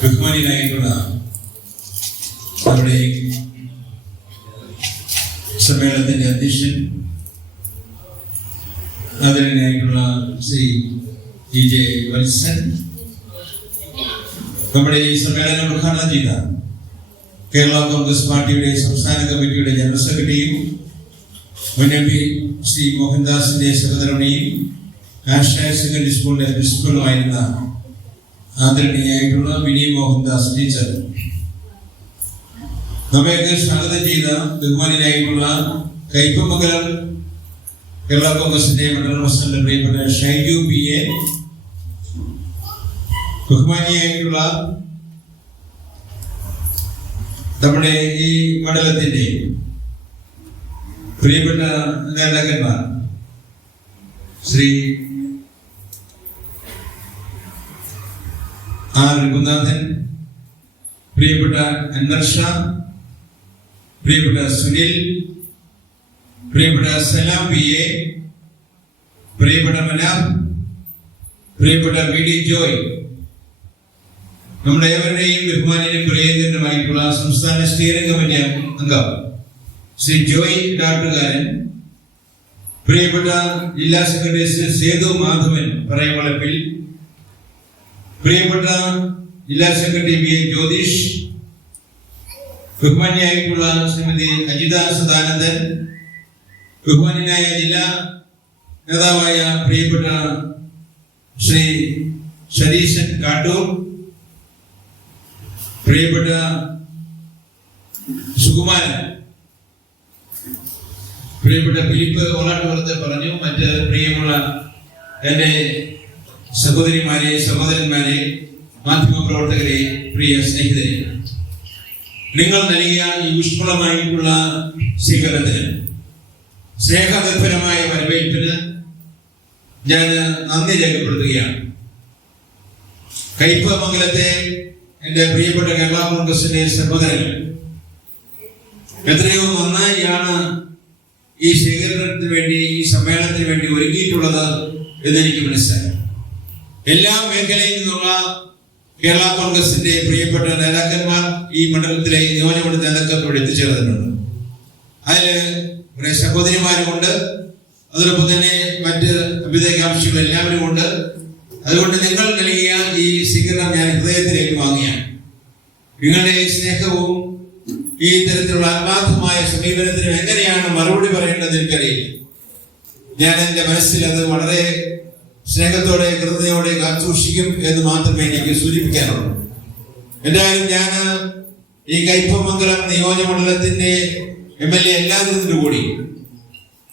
ബഹുമാനിയായിട്ടുള്ള നമ്മുടെ സമ്മേളനത്തിന്റെ അധ്യക്ഷൻ, ആദരണീയനായിട്ടുള്ള ശ്രീ DJ വത്സൻ, നമ്മുടെ ഈ സമ്മേളനം ഉദ്ഘാടനം ചെയ്ത കേരള കോൺഗ്രസ് പാർട്ടിയുടെ സംസ്ഥാന കമ്മിറ്റിയുടെ ജനറൽ സെക്രട്ടറിയും മുൻ MP ശ്രീ മോഹൻദാസിന്റെ സഹധർമ്മിണിയും നാഷണൽ സെക്കൻഡറി സ്കൂളിന്റെ പ്രിൻസിപ്പലുമായിരുന്ന ആദരണീയായിട്ടുള്ള വിനി മോഹൻദാസ് ടീച്ചർ, നമ്മയൊക്കെ സ്വാഗതം ചെയ്ത ബഹുമാനിയായിട്ടുള്ള കയ്പമംഗലം കേരള കോൺഗ്രസിന്റെ മണ്ഡലം പ്രസിഡന്റ് പ്രിയപ്പെട്ട ഷൈജു PA, ബഹുമാനിയായിട്ടുള്ള നമ്മുടെ ഈ മണ്ഡലത്തിന്റെ പ്രിയപ്പെട്ട നേതാക്കന്മാർ ശ്രീ R. രഘുനാഥൻ, പ്രിയപ്പെട്ട അൻവർ ഷാ, പ്രിയപ്പെട്ട സുനിൽ, പ്രിയപ്പെട്ട സലാം PA, പ്രിയപ്പെട്ട മനാഫ്, പ്രിയപ്പെട്ട VD ജോയ്, നമ്മുടെ ഏവരുടെയും ബഹുമാന്യനും പ്രിയങ്കരനുമായിട്ടുള്ള സംസ്ഥാന സ്റ്റിയറിംഗ് കമ്മിറ്റി അംഗം ശ്രീ ജോയ് ഡാക്ടർകാരൻ, പ്രിയപ്പെട്ട ജില്ലാ സെക്രട്ടറി ശ്രീ സേതു മാധവൻ പറയവളപ്പിൽ, പ്രിയപ്പെട്ട ജില്ലാ സെക്രട്ടറി BA ജ്യോതിഷ്, ബഹുമാന്യായിട്ടുള്ള ശ്രീമതി അജിത സദാനന്ദൻ, ബഹുമാന്യനായ ജില്ലാ നേതാവായ പ്രിയപ്പെട്ട ശ്രീ സതീശൻ കാട്ടൂർ, പ്രിയപ്പെട്ട സുകുമാരൻ, പ്രിയപ്പെട്ട ഫിലിപ്പ് ഓളാട്ടുപുറത്ത് പറഞ്ഞു, മറ്റ് പ്രിയമുള്ള എൻ്റെ സഹോദരിമാരെ, സഹോദരന്മാരെ, മാധ്യമപ്രവർത്തകരെ, പ്രിയ സ്നേഹിതരെ, നിങ്ങൾ നൽകിയ ഈ ഊഷ്മളമായിട്ടുള്ള സ്വീകരണത്തിന്, സ്നേഹനിർഭരമായ വരവേൽപ്പിന് ഞാൻ നന്ദി രേഖപ്പെടുത്തുകയാണ്. കയ്പമംഗലത്തെ എൻ്റെ പ്രിയപ്പെട്ട കേരള കോൺഗ്രസിന്റെ സഹോദരങ്ങൾ എത്രയോ നന്നായിയാണ് ഈ സ്വീകരണത്തിന് വേണ്ടി, ഈ സമ്മേളനത്തിന് വേണ്ടി ഒരുക്കിയിട്ടുള്ളത് എന്നെനിക്ക് മനസ്സിലായി. എല്ലാ മേഖലയിൽ നിന്നുള്ള കേരള കോൺഗ്രസിന്റെ പ്രിയപ്പെട്ട നേതാക്കന്മാർ ഈ മണ്ഡലത്തിലെ നിയോജകമണ്ഡല നേതാക്കന്മാരോട് എത്തിച്ചേർന്നിട്ടുണ്ട്. അതിൽ കുറെ സഹോദരിമാരുമുണ്ട്, അതോടൊപ്പം തന്നെ മറ്റ് അഭ്യുദയകാംക്ഷികൾ എല്ലാവരും ഉണ്ട്. അതുകൊണ്ട് നിങ്ങൾ നൽകിയ ഈ സ്വീകരണം ഞാൻ ഹൃദയത്തിലേക്ക് വാങ്ങിയാണ്. നിങ്ങളുടെ ഈ സ്നേഹവും ഈ തരത്തിലുള്ള ആത്മാർത്ഥമായ സമീപനത്തിനും എങ്ങനെയാണ് മറുപടി പറയേണ്ടത് എനിക്കറിയില്ല. ഞാൻ എൻ്റെ മനസ്സിൽ അത് വളരെ സ്നേഹത്തോടെ, കൃതജ്ഞതയോടെ കാത്തുസൂക്ഷിക്കും എന്ന് മാത്രമേ എനിക്ക് സൂചിപ്പിക്കാനുള്ളൂ. എന്തായാലും ഞാൻ ഈ കയ്പമംഗലം നിയോജകമണ്ഡലത്തിന്റെ MLA അല്ലാത്തതിനു കൂടി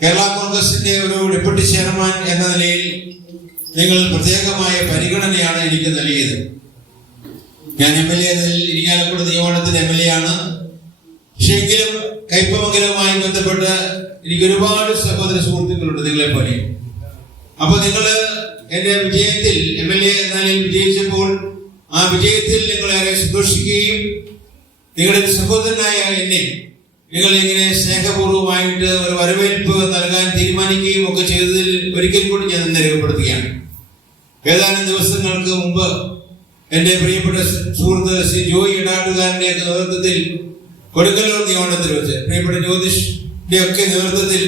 കേരള കോൺഗ്രസിന്റെ ഒരു ഡെപ്യൂട്ടി ചെയർമാൻ എന്ന നിലയിൽ നിങ്ങൾ പ്രത്യേകമായ പരിഗണനയാണ് എനിക്ക് നൽകിയത്. ഞാൻ MLA ഇരിങ്ങാലക്കുട നിയോജകത്തിന്റെ MLA ആണ്. പക്ഷേ എങ്കിലും കയ്പമംഗലവുമായി ബന്ധപ്പെട്ട് എനിക്ക് ഒരുപാട് സഹോദര സുഹൃത്തുക്കളുണ്ട് നിങ്ങളെ പോലെ. അപ്പൊ നിങ്ങള് എന്റെ വിജയത്തിൽ MLA എന്ന നിലയിൽ വിജയിച്ചപ്പോൾ ആ വിജയത്തിൽ നിങ്ങളേറെ സന്തോഷിക്കുകയും നിങ്ങളുടെ സഹോദരനായ എന്നെ നിങ്ങൾ ഇങ്ങനെ സ്നേഹപൂർവ്വമായിട്ട് ഒരു വരവേൽപ്പ് നൽകാൻ തീരുമാനിക്കുകയും ഒക്കെ ചെയ്തതിൽ ഒരിക്കൽ കൂടി ഞാൻ ഇന്ന് രേഖപ്പെടുത്തുകയാണ്. ഏതാനും ദിവസങ്ങൾക്ക് മുമ്പ് എന്റെ പ്രിയപ്പെട്ട സുഹൃത്ത് ശ്രീ ജോയ് ഇടാട്ടുകാരന്റെ നേതൃത്വത്തിൽ കൊടുങ്ങല്ലൂർ നിയോജകത്തിൽ വെച്ച്, പ്രിയപ്പെട്ട ജ്യോതിഷിന്റെ ഒക്കെ നേതൃത്വത്തിൽ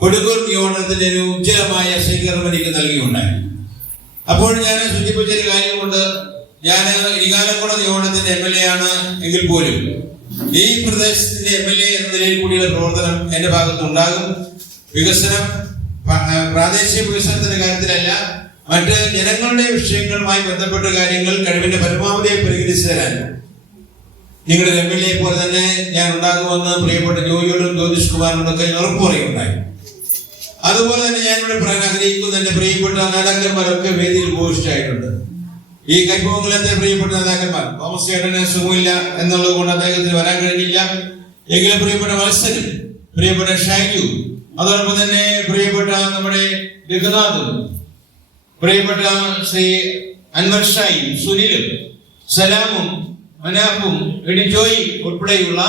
കൊടുങ്ങല്ലൂർ നിയോജകത്തിന്റെ ഒരു ഉജ്ജ്വലമായ സ്വീകരണം എനിക്ക് നൽകിയുണ്ടായി. അപ്പോൾ ഞാൻ സൂചിപ്പിച്ചൊരു കാര്യമുണ്ട്, ഞാൻ ഇരിങ്ങാലക്കുട നിയോജകത്തിന്റെ MLA ആണ് എങ്കിൽ പോലും ഈ പ്രദേശത്തിന്റെ MLA എന്ന നിലയിൽ കൂടിയുള്ള പ്രവർത്തനം എന്റെ ഭാഗത്തുണ്ടാകും. വികസനം, പ്രാദേശിക വികസനത്തിന്റെ കാര്യത്തിലല്ല, മറ്റ് ജനങ്ങളുടെ വിഷയങ്ങളുമായി ബന്ധപ്പെട്ട കാര്യങ്ങൾ കഴിവിന്റെ പരമാവധി പരിഹരിച്ചു തരാൻ നിങ്ങളുടെ MLA പോലെ തന്നെ ഞാൻ ഉണ്ടാകുമെന്ന് പ്രിയപ്പെട്ട ജോയിയോടും ജ്യോതിഷ് കുമാറിനോടൊക്കെ ഉറപ്പ് പറയുകയുണ്ടായി. അതുപോലെ തന്നെ ഞാനിവിടെ പറയാൻ ആഗ്രഹിക്കുന്ന എന്റെ പ്രിയപ്പെട്ട നേതാക്കന്മാരൊക്കെ വേദിയിൽ ഉപവിഷ്ടായിട്ടുണ്ട്. ഈ കയ്പമംഗലത്തെ പ്രിയപ്പെട്ട നേതാക്കന്മാർ, തോമസ് ചേട്ടന് സുഖമില്ല എന്നുള്ളത് കൊണ്ട് അദ്ദേഹത്തിന് വരാൻ കഴിഞ്ഞില്ല. എങ്കിലും പ്രിയപ്പെട്ട വത്സനും, പ്രിയപ്പെട്ട ഷൈജു, അതോടൊപ്പം തന്നെ പ്രിയപ്പെട്ട നമ്മുടെ രഘുനാഥും, പ്രിയപ്പെട്ട ശ്രീ അൻവർ ഷായും, സുനിലും, സലാമും, മനാഫും, VD ജോയ് ഉൾപ്പെടെയുള്ള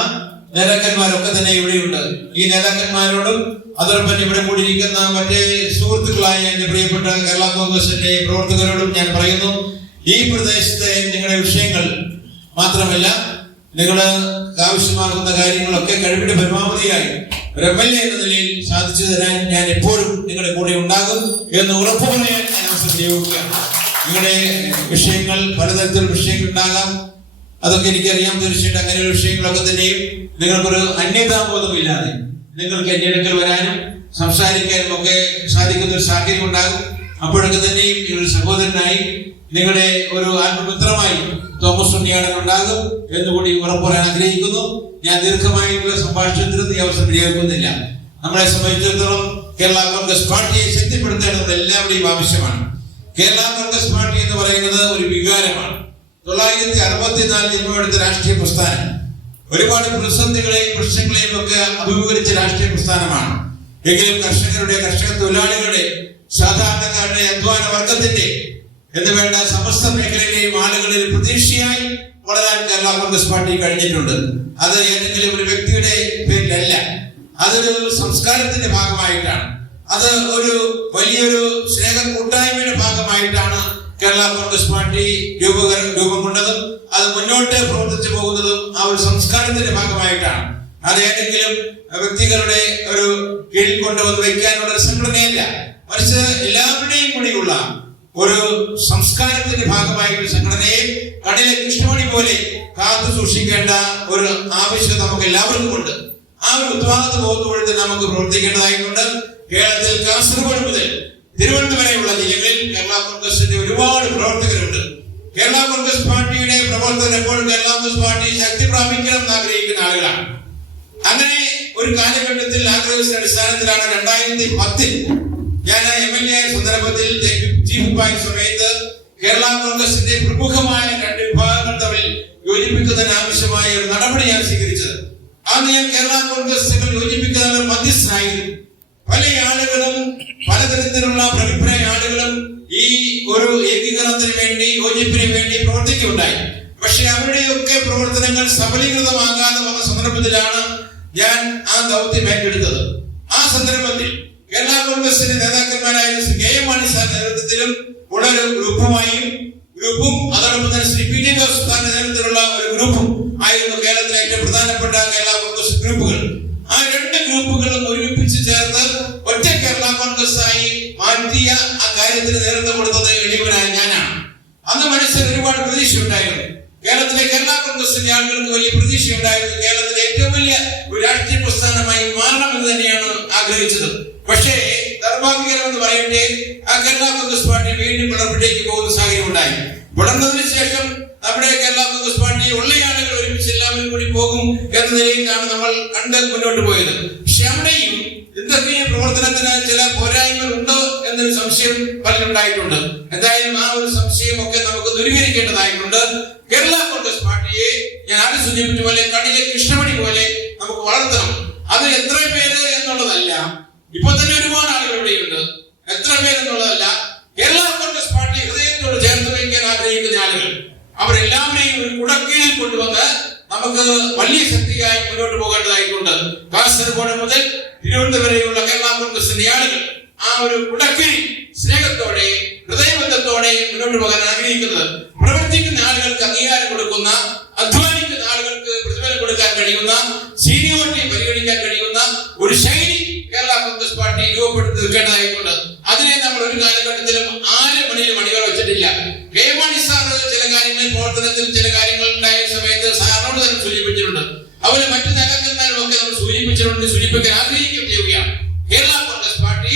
നേതാക്കന്മാരൊക്കെ തന്നെ ഇവിടെയുണ്ട്. ഈ നേതാക്കന്മാരോടും അതോടൊപ്പം ഇവിടെ കൂടിയിരിക്കുന്ന മറ്റേ സുഹൃത്തുക്കളായ എന്റെ പ്രിയപ്പെട്ട കേരള കോൺഗ്രസിന്റെ പ്രവർത്തകരോടും ഞാൻ പറയുന്നു, ഈ പ്രദേശത്തെ നിങ്ങളുടെ വിഷയങ്ങൾ മാത്രമല്ല നിങ്ങൾ ആവശ്യമാകുന്ന കാര്യങ്ങളൊക്കെ കഴിവിന്റെ പരമാവധിയായി ഒരു MLA എന്ന നിലയിൽ സാധിച്ചു തരാൻ ഞാൻ എപ്പോഴും നിങ്ങളുടെ കൂടെ ഉണ്ടാകും എന്ന് ഉറപ്പു പറയാൻ ഞാൻ അവസരം ഉപയോഗിക്കുകയാണ്. നിങ്ങളുടെ വിഷയങ്ങൾ പലതരത്തിലുള്ള വിഷയങ്ങൾ ഉണ്ടാകാം, അതൊക്കെ എനിക്കറിയാം. തീർച്ചയായിട്ടും അങ്ങനെയുള്ള വിഷയങ്ങളൊക്കെ തന്നെയും നിങ്ങൾക്കൊരു അന്യതാബോധമില്ലാതെ നിങ്ങൾക്ക് എന്റെ അടുക്കൽ വരാനും സംസാരിക്കാനും ഒക്കെ സാധിക്കുന്ന ഒരു സാഹചര്യം ഉണ്ടാകും. അപ്പോഴൊക്കെ തന്നെയും നിങ്ങളുടെ സഹോദരനായി നിങ്ങളുടെ ഒരു ആത്മമിത്രമായി തോമസ് ഉണ്ണിയാടൻ ഉണ്ടാകും എന്നുകൂടി ഉറപ്പുറാൻ ആഗ്രഹിക്കുന്നു. ഞാൻ ദീർഘമായിട്ടുള്ള സംഭാഷണത്തിന് ഈ അവസരം വിനിയോഗിക്കുന്നില്ല. നമ്മളെ സംബന്ധിച്ചിടത്തോളം കേരള കോൺഗ്രസ് പാർട്ടിയെ ശക്തിപ്പെടുത്തേണ്ടത് എല്ലാവരുടെയും ആവശ്യമാണ്. കേരള കോൺഗ്രസ് പാർട്ടി എന്ന് പറയുന്നത് ഒരു വികാരമാണ്. 1964 ജന്മമെടുത്ത രാഷ്ട്രീയ പ്രസ്ഥാനം ഒരുപാട് പ്രതിസന്ധികളെയും പ്രശ്നങ്ങളെയും ഒക്കെ അഭിമുഖീകരിച്ച രാഷ്ട്രീയ പ്രസ്ഥാനമാണ്. എങ്കിലും കർഷക തൊഴിലാളികളുടെ, സാധാരണക്കാരുടെ, അധ്വാന വർഗത്തിന്റെ എന്ന് വേണ്ട സമസ്ത മേഖലയിലെയും ആളുകളിൽ പ്രതീക്ഷയായി വളരാൻ കേരള കോൺഗ്രസ് പാർട്ടി കഴിഞ്ഞിട്ടുണ്ട്. അത് ഏതെങ്കിലും ഒരു വ്യക്തിയുടെ പേരിലല്ല, അതൊരു സംസ്കാരത്തിന്റെ ഭാഗമായിട്ടാണ്, അത് ഒരു വലിയൊരു സ്നേഹ കൂട്ടായ്മയുടെ ഭാഗമായിട്ടാണ് കേരള കോൺഗ്രസ് പാർട്ടി രൂപം കൊണ്ടതും അത് മുന്നോട്ട് പ്രവർത്തിച്ചു പോകുന്നതും ആ ഒരു സംസ്കാരത്തിന്റെ ഭാഗമായിട്ടാണ്. അത് ഏതെങ്കിലും വ്യക്തികളുടെ ഒരു കീഴിൽ കൊണ്ടുവന്ന് വയ്ക്കാനുള്ള ഒരു സംഘടനയല്ല, മറിച്ച് എല്ലാവരുടെയും കൂടിയുള്ള ഒരു സംസ്കാരത്തിന്റെ ഭാഗമായിട്ട് സംഘടനയെ കടലിലെ കൃഷ്ണമണി പോലെ കാത്തു സൂക്ഷിക്കേണ്ട ഒരു ആവശ്യം നമുക്ക് എല്ലാവർക്കും ഉണ്ട്. ആ ഒരു ഉത്തരവാദിത്വ ബോധത്തോടെ നമുക്ക് പ്രവർത്തിക്കേണ്ടതായിട്ടുണ്ട്. കേരളത്തിൽ കാസർഗോഡ് മുതൽ തിരുവനന്തപുരം വരെയുള്ള ജില്ലകളിൽ കേരള കോൺഗ്രസിന്റെ ഒരുപാട് പ്രവർത്തകരുണ്ട്. കേരള കോൺഗ്രസ് പാർട്ടിയുടെ പ്രവർത്തകർ എപ്പോഴും കേരള കോൺഗ്രസ് പാർട്ടി ശക്തി പ്രാപിക്കണം എന്ന് ആഗ്രഹിക്കുന്ന ആളുകളാണ്. അങ്ങനെ ഒരു കാലഘട്ടത്തിൽ ആഗ്രഹിച്ച അടിസ്ഥാനത്തിലാണ് 2010 ഞാൻ MLA സന്ദർഭത്തിൽ ചീഫ് വിപ്പായ സമയത്ത് കേരള കോൺഗ്രസിന്റെ പ്രമുഖമായ 2 വിഭാഗങ്ങൾ തമ്മിൽ യോജിപ്പിക്കുന്നതിന് ആവശ്യമായ ഒരു നടപടി ഞാൻ സ്വീകരിച്ചത്. അന്ന് ഞാൻ കേരള കോൺഗ്രസ് യോജിപ്പിക്കുന്നതിന് മധ്യസ്ഥനായിരുന്നു. പല ആളുകളും പലതരത്തിലുള്ള പ്രഗത്ഭരായ ആളുകളും ഈ ഒരു ഏകീകരണത്തിന് വേണ്ടി, യോജിപ്പിന് വേണ്ടി പ്രവർത്തിക്കുകയുണ്ടായി. പക്ഷെ അവരുടെയൊക്കെ പ്രവർത്തനങ്ങൾ സഫലീകൃതമാകാതെ വന്ന സന്ദർഭത്തിലാണ് ഞാൻ ആ ദൗത്യം ഏറ്റെടുത്തത്. ആ സന്ദർഭത്തിൽ കേരള കോൺഗ്രസിന്റെ നേതാക്കന്മാരായ ശ്രീ KM മാണി സാർ നേതൃത്വത്തിലും ഉള്ള ഒരു ഗ്രൂപ്പും അതോടൊപ്പം തന്നെ ശ്രീ PJ ദാസിന്റെ നേതൃത്വത്തിലുള്ള ഒരു ഗ്രൂപ്പും ആയിരുന്നു കേരളത്തിലെ ഏറ്റവും പ്രധാനപ്പെട്ട കേരള കോൺഗ്രസ് ഗ്രൂപ്പുകൾ. ആ 2 ഗ്രൂപ്പുകളും ഒരുമിപ്പിച്ച് ചേർത്ത് ഒറ്റ കേരള കോൺഗ്രസ് ആയി മാറ്റിയ ആ കാര്യത്തിന് നേതൃത്വം കൊടുത്തത് എളിയവനായ ഞാനാണ്. അന്ന് മനസ്സിൽ ഒരുപാട് പ്രതീക്ഷ ഉണ്ടായിരുന്നു. കേരളത്തിലെ കേരള കോൺഗ്രസിന്റെ ആളുകൾക്ക് വലിയ പ്രതീക്ഷ ഉണ്ടായിരുന്നു. കേരളത്തിലെ ഏറ്റവും വലിയ ഒരു രാഷ്ട്രീയ പ്രസ്ഥാനമായി മാറണമെന്ന് തന്നെയാണ് ആഗ്രഹിച്ചത്. പക്ഷേ ദൗർഭാഗ്യകരമെന്ന് പറയട്ടെ, ആ കേരള കോൺഗ്രസ് പാർട്ടി വീണ്ടും പിളർപ്പിലേക്ക് പോകുന്ന സാഹചര്യം ഉണ്ടായി. വളർന്നതിന് ശേഷം നമ്മുടെ കേരള കോൺഗ്രസ് പാർട്ടി ഉള്ള ആളുകൾ ഒരുമിച്ച് എല്ലാവരും കൂടി പോകും എന്ന നിലയിലാണ് നമ്മൾ കണ്ട് മുന്നോട്ട് പോയത്. പക്ഷെ അവിടെയും എന്തൊക്കെ പ്രവർത്തനത്തിന് ചില പോരായ്മകൾ ഉണ്ടോ എന്നൊരു സംശയം പലരുണ്ടായിട്ടുണ്ട്. എന്തായാലും ആ ഒരു സംശയമൊക്കെ നമുക്ക് ദൂരീകരിക്കേണ്ടതായിട്ടുണ്ട്. കേരള കോൺഗ്രസ് പാർട്ടിയെ ഞാൻ ആദ്യം സൂചിപ്പിച്ച പോലെ കടലിലെ കൃഷ്ണമണി പോലെ നമുക്ക് വളർത്തണം. അത് എത്ര പേര് എന്നുള്ളതല്ല, ഇപ്പൊ തന്നെ ഒരുപാട് ആളുകൾ ഇവിടെയുണ്ട്, എത്ര പേരെന്നുള്ളതല്ല, കേരള കോൺഗ്രസ് പാർട്ടി ഹൃദയത്തോട് ചേർത്ത് വയ്ക്കാൻ ആഗ്രഹിക്കുന്ന ആളുകൾ അവരെല്ലാവരെയും ഒരു കുടക്കീഴിൽ കൊണ്ടുവന്ന് നമുക്ക് വലിയ ശക്തിയായി മുന്നോട്ട് പോകേണ്ടതായിട്ടുണ്ട്. കാസർഗോഡ് മുതൽ തിരുവനന്തപുരം വരെയുള്ള കേരള കോൺഗ്രസിന്റെ ആളുകൾ ആ ഒരു കുടക്കീഴിൽ സ്നേഹത്തോടെ, ഹൃദയബന്ധത്തോടെ മുന്നോട്ട് പോകാൻ ആഗ്രഹിക്കുന്നത്, പ്രവർത്തിക്കുന്ന ആളുകൾക്ക് അംഗീകാരം കൊടുക്കുന്ന, അധ്വാനിക്കുന്ന ആളുകൾക്ക് പ്രതിഫലം കൊടുക്കാൻ കഴിയുന്ന, സീനിയോറിറ്റി പരിഗണിക്കാൻ കഴിയുന്ന ഒരു ശൈലി കേരള കോൺഗ്രസ് പാർട്ടി രൂപപ്പെടുത്തി തീർക്കേണ്ടതായിട്ടുണ്ട്. അതിനെ നമ്മൾ ഒരു കാലഘട്ടത്തിലും 6 മണിയിൽ മണികൾ വെച്ചിട്ടില്ല. KM മാണി സാർ ചില കാര്യങ്ങളിൽ പ്രവർത്തനത്തിൽ ചില കാര്യങ്ങൾ ഉണ്ടായ സമയത്ത് സാറിനോട് തന്നെ സൂചിപ്പിച്ചിട്ടുണ്ട്. അവര് മറ്റു നേതാക്കന്മാരും ഒക്കെ നമ്മൾ സൂചിപ്പിക്കാൻ ആഗ്രഹിക്കുകയും ചെയ്യുകയാണ്. കേരള കോൺഗ്രസ് പാർട്ടി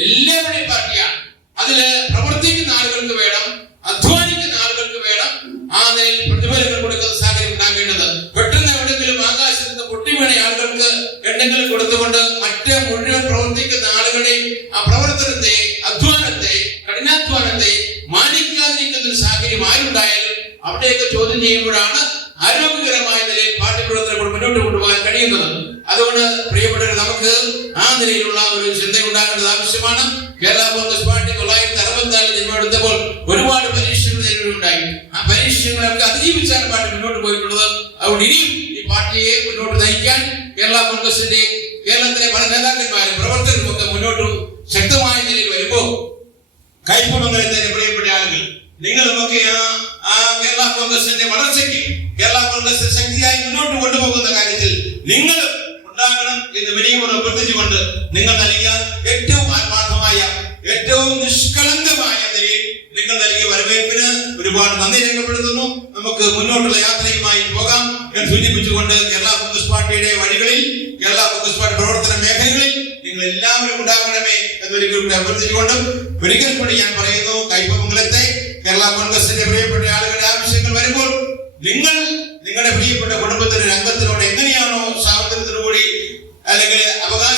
എല്ലാവരുടെയും പാർട്ടിയാണ്. അതില് പ്രവർത്തിക്കുന്ന ആളുകൾക്ക് വേണം, അധ്വാനിക്കുന്ന ആളുകൾക്ക് വേണം ആ നിലയിൽ പ്രതിഫലങ്ങൾ കൊടുക്കുന്ന സാഹചര്യം ഉണ്ടാകേണ്ടത്. പെട്ടെന്ന് എവിടെയെങ്കിലും ആകാശത്ത് നിന്ന് പൊട്ടിവീണ ആളുകൾക്ക് എന്തെങ്കിലും കൊടുത്തുകൊണ്ട് മറ്റ് മുഴുവൻ പ്രവർത്തിക്കുന്ന ആളുകളുടെയും ആ പ്രവർത്തനത്തെ, അധ്വാനത്തെ, കഠിനാധ്വാനത്തെ മാനിക്കാതിരിക്കുന്ന ഒരു സാഹചര്യം ആരുണ്ടായാലും അവിടെയൊക്കെ ചോദ്യം ചെയ്യുമ്പോഴാണ് ആരോഗ്യകരമായ നിലയിൽ പാർട്ടി പ്രവർത്തനങ്ങൾ മുന്നോട്ട് കൊണ്ടുപോകാൻ കഴിയുന്നത്. അതുകൊണ്ട് പ്രിയപ്പെട്ടവർ, നമുക്ക് ആ നിലയിലുള്ള ഒരു ചിന്ത ഉണ്ടാകേണ്ടത് ആവശ്യമാണ്. കേരള കോൺഗ്രസ് പാർട്ടി 1964 ജന്മമെടുത്തപ്പോൾ ഒരുപാട് പരീക്ഷകൾ നേരിടുകയുണ്ടായി. ആ പരീക്ഷകളൊക്കെ അതിജീവിച്ചാണ് പാർട്ടി മുന്നോട്ട് പോയിട്ടുള്ളത്. അതുകൊണ്ട് ഇനിയും ഈ പാർട്ടിയെ മുന്നോട്ട് നയിക്കാൻ കേരള കോൺഗ്രസിന്റെ കേരളത്തിലെ പല നേതാക്കന്മാരും പ്രവർത്തകരും ഒക്കെ മുന്നോട്ട് ശക്തമായ നിലയിൽ വരുമ്പോൾ കയ്പമംഗലത്തിന്റെ പ്രിയപ്പെട്ട ആളുകൾ നിങ്ങളുമൊക്കെ ആ കേരള കോൺഗ്രസിന്റെ വളർച്ചയ്ക്ക് കേരള കോൺഗ്രസ് ശക്തിയായി മുന്നോട്ട് കൊണ്ടുപോകുന്ന കാര്യത്തിൽ നിങ്ങൾ ഉണ്ടാകണം എന്ന് വിനയപൂർവ്വം അഭ്യർത്ഥിച്ചുകൊണ്ട് നിങ്ങൾ നൽകിയ ഏറ്റവും ആത്മാർത്ഥമായ ഏറ്റവും നിഷ്കളങ്കമായ നിലയിൽ നിങ്ങൾ നൽകിയ വരവേൽപ്പിന് ഒരുപാട് നന്ദി രേഖപ്പെടുത്തുന്നു. നമുക്ക് മുന്നോട്ടുള്ള യാത്രയുമായി പോകാം എന്ന് സൂചിപ്പിച്ചുകൊണ്ട് കേരള കോൺഗ്രസ് പാർട്ടിയുടെ വഴികളിൽ കേരള കോൺഗ്രസ് പാർട്ടി പ്രവർത്തന മേഖലകളിൽ നിങ്ങൾ എല്ലാവരും ഉണ്ടാകണമേ എന്നൊരിക്കൽ കൂടി അഭ്യർത്ഥിച്ചുകൊണ്ട് ഒരിക്കൽ കൂടി ഞാൻ പറയുന്നു, കയ്പമംഗലത്തെ കേരള കോൺഗ്രസിന്റെ പ്രിയപ്പെട്ട ആളുകളുടെ ആവശ്യങ്ങൾ വരുമ്പോൾ നിങ്ങൾ നിങ്ങളുടെ പ്രിയപ്പെട്ട കുടുംബത്തിന്റെ അംഗത്തിനോട് എങ്ങനെയാണോ സ്വാതന്ത്ര്യത്തിനുകൂടി അല്ലെങ്കിൽ അവകാശ